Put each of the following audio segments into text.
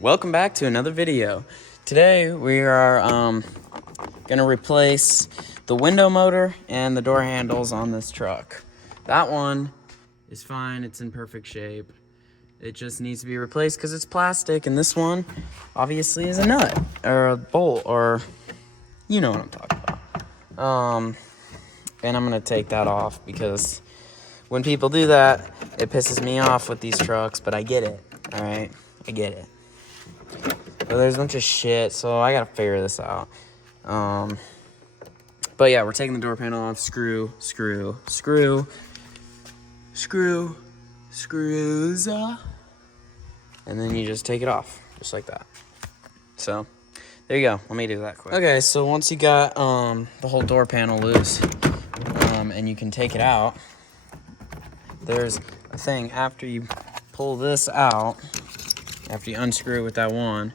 Welcome back to another video. Today we are gonna replace the window motor and the door handles on this truck. That one is fine, it's in perfect shape. It just needs to be replaced because it's plastic, and this one obviously is a nut or a bolt, or you know what I'm talking about. And I'm gonna take that off because when people do that, it pisses me off with these trucks, but I get it, all right? I get it. But there's a bunch of shit, so I gotta figure this out. But yeah, we're taking the door panel off. Screws, and then you just take it off, just like that. So, there you go. Let me do that quick. Okay, so once you got the whole door panel loose, and you can take it out, there's a thing after you pull this out, after you unscrew it with that one,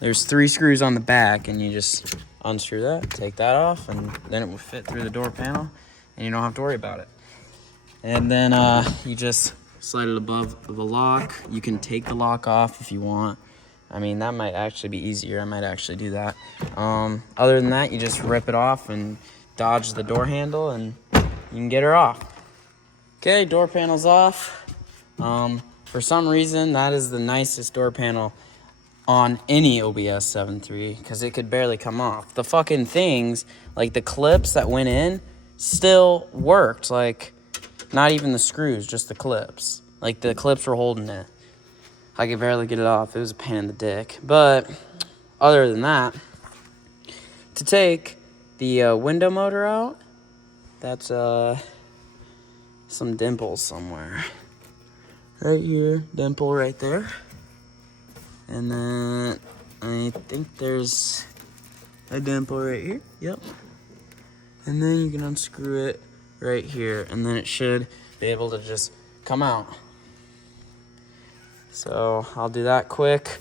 there's 3 screws on the back, and you just unscrew that, take that off, and then it will fit through the door panel, and you don't have to worry about it. And then you just slide it above the lock. You can take the lock off if you want. I mean, that might actually be easier. I might actually do that. Other than that, you just rip it off and dodge the door handle, and you can get her off. Okay, door panel's off. For some reason, that is the nicest door panel on any OBS 7.3 because it could barely come off. The fucking things, like the clips that went in, still worked. Like, not even the screws, just the clips. Like, the clips were holding it. I could barely get it off. It was a pain in the dick. But other than that, to take the window motor out, that's some dimples somewhere. Right here, dimple right there. And then I think there's a dimple right here. Yep. And then you can unscrew it right here, and then it should be able to just come out. So I'll do that quick,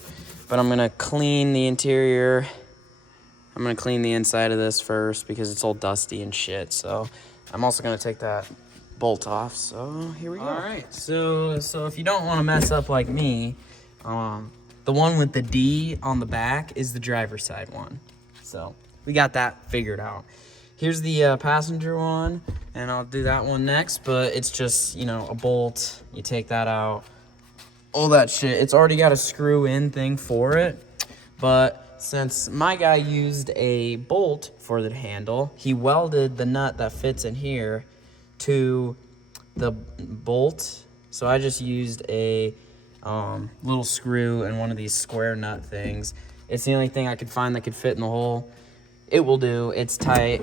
but I'm gonna clean the interior. I'm gonna clean the inside of this first because it's all dusty and shit. So I'm also gonna take that bolt off. So here we go. All right. So if you don't want to mess up like me, the one with the D on the back is the driver's side one. So we got that figured out. Here's the passenger one, and I'll do that one next, but it's just, you know, a bolt. You take that out, all that shit. It's already got a screw in thing for it, but since my guy used a bolt for the handle, he welded the nut that fits in here to the bolt. So I just used a little screw and one of these square nut things. It's the only thing I could find that could fit in the hole. It will do. It's tight.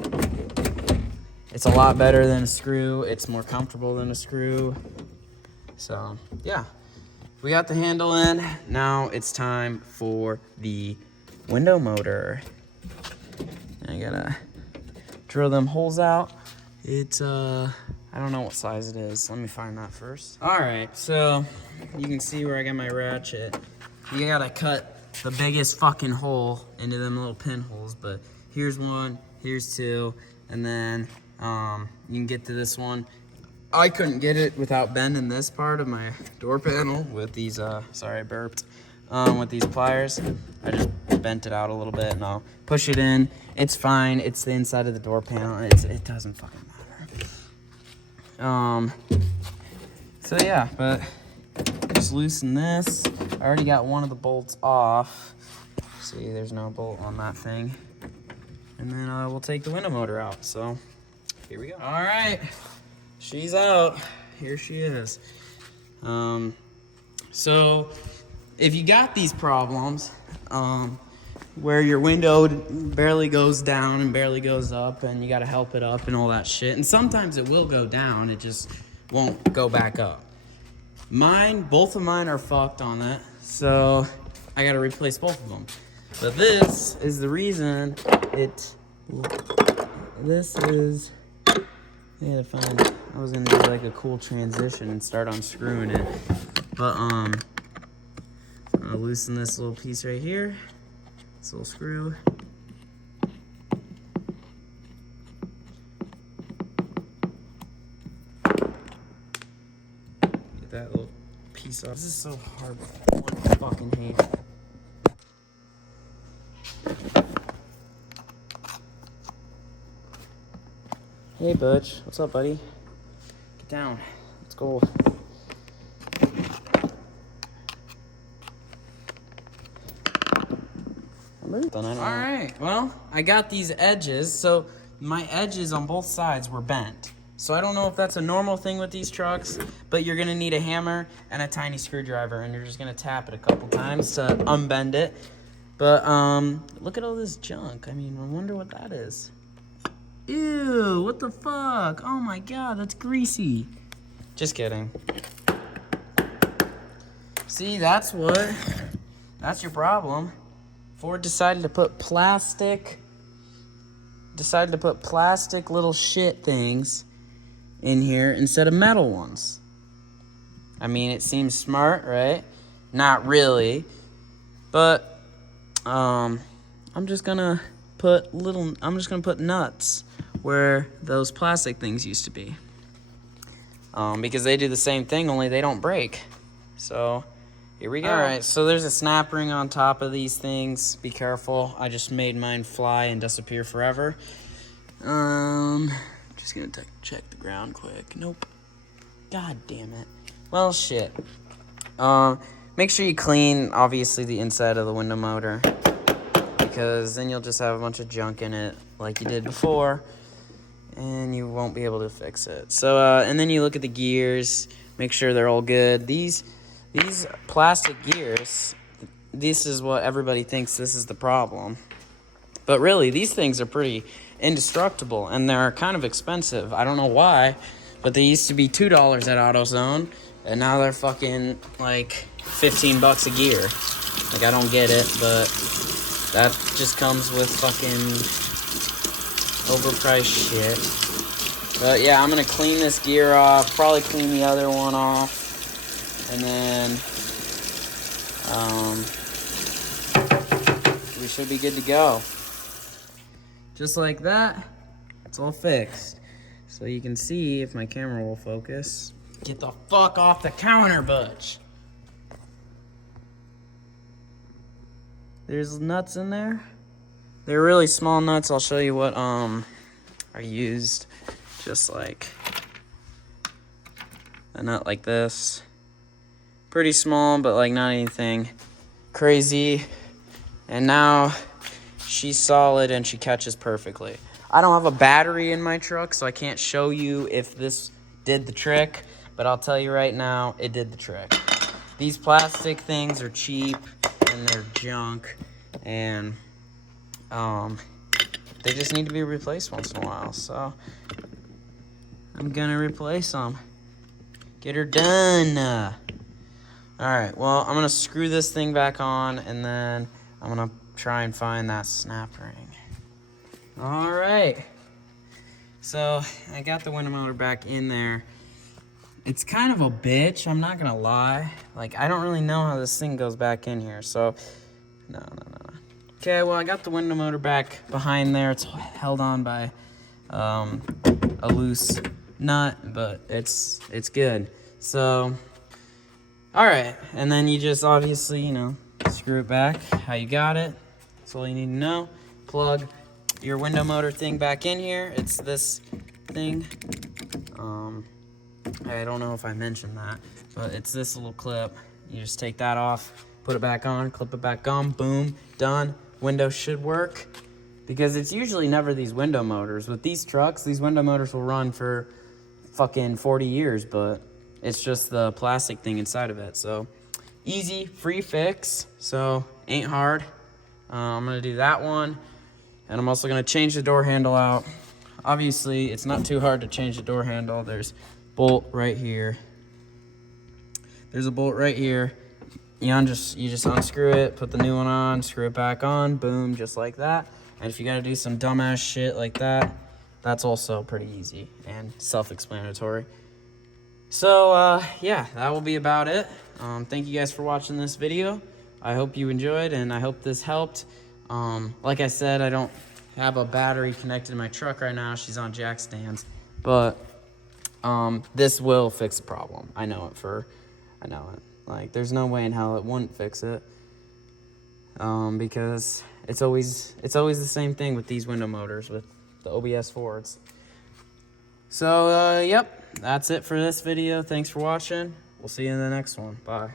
It's a lot better than a screw. It's more comfortable than a screw. So yeah, we got the handle in. Now it's time for the window motor. I gotta drill them holes out. It's I don't know what size it is. Let me find that first. All right, so you can see where I got my ratchet. You gotta cut the biggest fucking hole into them little pinholes, but here's one, here's 2, and then you can get to this one. I couldn't get it without bending this part of my door panel with these, sorry I burped, with these pliers. I just bent it out a little bit, and I'll push it in. It's fine, it's the inside of the door panel. It doesn't fucking matter. So yeah, but just loosen this. I already got one of the bolts off. See, there's no bolt on that thing. And then we'll take the window motor out. So here we go. All right, she's out. Here she is. So if you got these problems, where your window barely goes down and barely goes up, and you gotta help it up and all that shit, and sometimes it will go down, it just won't go back up. Both of mine are fucked on that, so I gotta replace both of them. But this is the reason I was gonna do like a cool transition and start unscrewing it, but I'll loosen this little piece right here, this little screw. Get that little piece off. This is so hard. I fucking hate it. Hey, Butch. What's up, buddy? Get down. Let's go. Alright, well, I got these edges. So my edges on both sides were bent. So I don't know if that's a normal thing with these trucks, but you're gonna need a hammer and a tiny screwdriver, and you're just gonna tap it a couple times to unbend it. But look at all this junk. I mean, I wonder what that is. Ew, what the fuck? Oh my god, that's greasy. Just kidding. See, that's your problem. Ford decided to put plastic little shit things in here instead of metal ones. I mean, it seems smart, right? Not really. But I'm just gonna put nuts where those plastic things used to be. Because they do the same thing, only they don't break. So here we go. All right, so there's a snap ring on top of these things. Be careful. I just made mine fly and disappear forever. Just gonna check the ground quick. Nope. God damn it. Well, shit. Make sure you clean, obviously, the inside of the window motor, because then you'll just have a bunch of junk in it like you did before, and you won't be able to fix it. So, and then you look at the gears, make sure they're all good. These plastic gears, this is what everybody thinks this is the problem. But really, these things are pretty indestructible, and they're kind of expensive. I don't know why, but they used to be $2 at AutoZone, and now they're fucking, like, $15 a gear. Like, I don't get it, but that just comes with fucking overpriced shit. But, yeah, I'm gonna clean this gear off, probably clean the other one off, and then we should be good to go. Just like that, it's all fixed. So you can see if my camera will focus. Get the fuck off the counter, Butch. There's nuts in there. They're really small nuts. I'll show you what I used. Just like a nut like this. Pretty small, but like not anything crazy. And now she's solid and she catches perfectly. I don't have a battery in my truck, so I can't show you if this did the trick, but I'll tell you right now, it did the trick. These plastic things are cheap and they're junk, and they just need to be replaced once in a while, so I'm gonna replace them. Get her done. Alright, well, I'm gonna screw this thing back on, and then I'm gonna try and find that snap ring. Alright, so I got the window motor back in there. It's kind of a bitch, I'm not gonna lie. Like, I don't really know how this thing goes back in here, so no. Okay, well, I got the window motor back behind there. It's held on by a loose nut, but it's good. So, alright, and then you just obviously, you know, screw it back how you got it. That's all you need to know. Plug your window motor thing back in here. It's this thing. I don't know if I mentioned that, but it's this little clip. You just take that off, put it back on, clip it back on, boom, done. Window should work, because it's usually never these window motors. With these trucks, these window motors will run for fucking 40 years, but it's just the plastic thing inside of it. So easy, free fix, so ain't hard. I'm gonna do that one, and I'm also gonna change the door handle out. Obviously, it's not too hard to change the door handle. There's a bolt right here. There's a bolt right here. You just unscrew it, put the new one on, screw it back on, boom, just like that. And if you gotta do some dumbass shit like that, that's also pretty easy and self-explanatory. So, yeah, that will be about it. Thank you guys for watching this video. I hope you enjoyed, and I hope this helped. Like I said, I don't have a battery connected to my truck right now. She's on jack stands. But this will fix the problem. I know it. Like, there's no way in hell it wouldn't fix it. Because it's always the same thing with these window motors, with the OBS Fords. So, yep, that's it for this video. Thanks for watching. We'll see you in the next one. Bye.